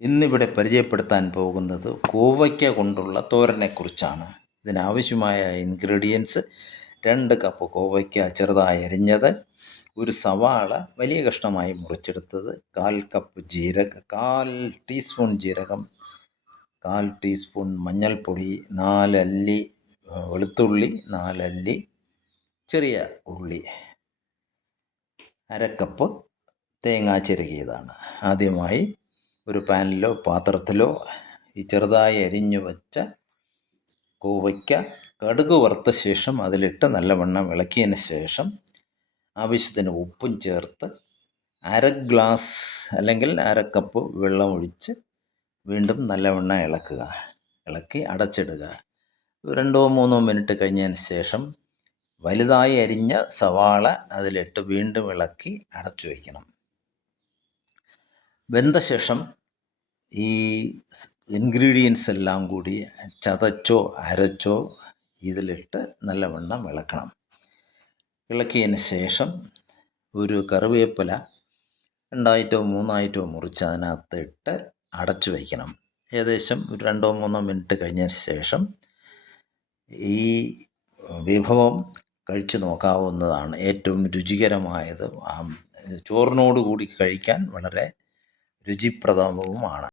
ഇന്നിവിടെ പരിചയപ്പെടുത്താൻ പോകുന്നത് കോവയ്ക്ക കൊണ്ടുള്ള തോരനെക്കുറിച്ചാണ്. ഇതിനാവശ്യമായ ഇൻഗ്രീഡിയൻസ്: 2 കപ്പ് കോവയ്ക്ക ചെറുതായി അരിഞ്ഞത്, ഒരു സവാള വലിയ കഷ്ണമായി മുറിച്ചെടുത്തത്, 1/4 ടീസ്പൂൺ ജീരകം, 1/4 ടീസ്പൂൺ മഞ്ഞൾപ്പൊടി, 4 അല്ലി വെളുത്തുള്ളി, 4 അല്ലി ചെറിയ ഉള്ളി, 1/2 കപ്പ് തേങ്ങ ചിരകിയതാണ്. ആദ്യമായി ഒരു പാനിലോ പാത്രത്തിലോ ഈ ചെറുതായി അരിഞ്ഞു വച്ച കോവയ്ക്ക കടുക് വറുത്ത ശേഷം അതിലിട്ട് നല്ലവണ്ണം ഇളക്കിയതിന് ശേഷം ആവശ്യത്തിന് ഉപ്പും ചേർത്ത് 1/2 ഗ്ലാസ് അല്ലെങ്കിൽ 1/2 കപ്പ് വെള്ളം ഒഴിച്ച് വീണ്ടും നല്ലവണ്ണം ഇളക്കി അടച്ചിടുക. 2-3 മിനിറ്റ് കഴിഞ്ഞതിന് ശേഷം വലുതായി അരിഞ്ഞ സവാള അതിലിട്ട് വീണ്ടും ഇളക്കി അടച്ചു വയ്ക്കണം. വെന്ത ശേഷം ഈ ഇൻഗ്രീഡിയൻസ് എല്ലാം കൂടി ചതച്ചോ അരച്ചോ ഇതിലിട്ട് നല്ലവണ്ണം ഇളക്കണം. ഇളക്കിയതിന് ശേഷം ഒരു കറിവേപ്പില 2-3 മുറിച്ച് അതിനകത്ത് ഇട്ട് അടച്ചു വയ്ക്കണം. ഏകദേശം ഒരു 2-3 മിനിറ്റ് കഴിഞ്ഞതിന് ശേഷം ഈ വിഭവം കഴിച്ചു നോക്കാവുന്നതാണ്. ഏറ്റവും രുചികരമായത് ചോറിനോട് കൂടി കഴിക്കാൻ വളരെ രുചിപ്രദവുമാണ്.